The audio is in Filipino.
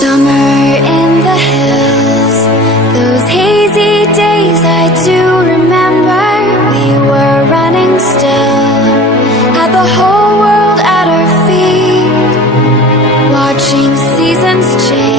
Summer in the hills, those hazy days I do remember. We were running still, had the whole world at our feet, watching seasons change.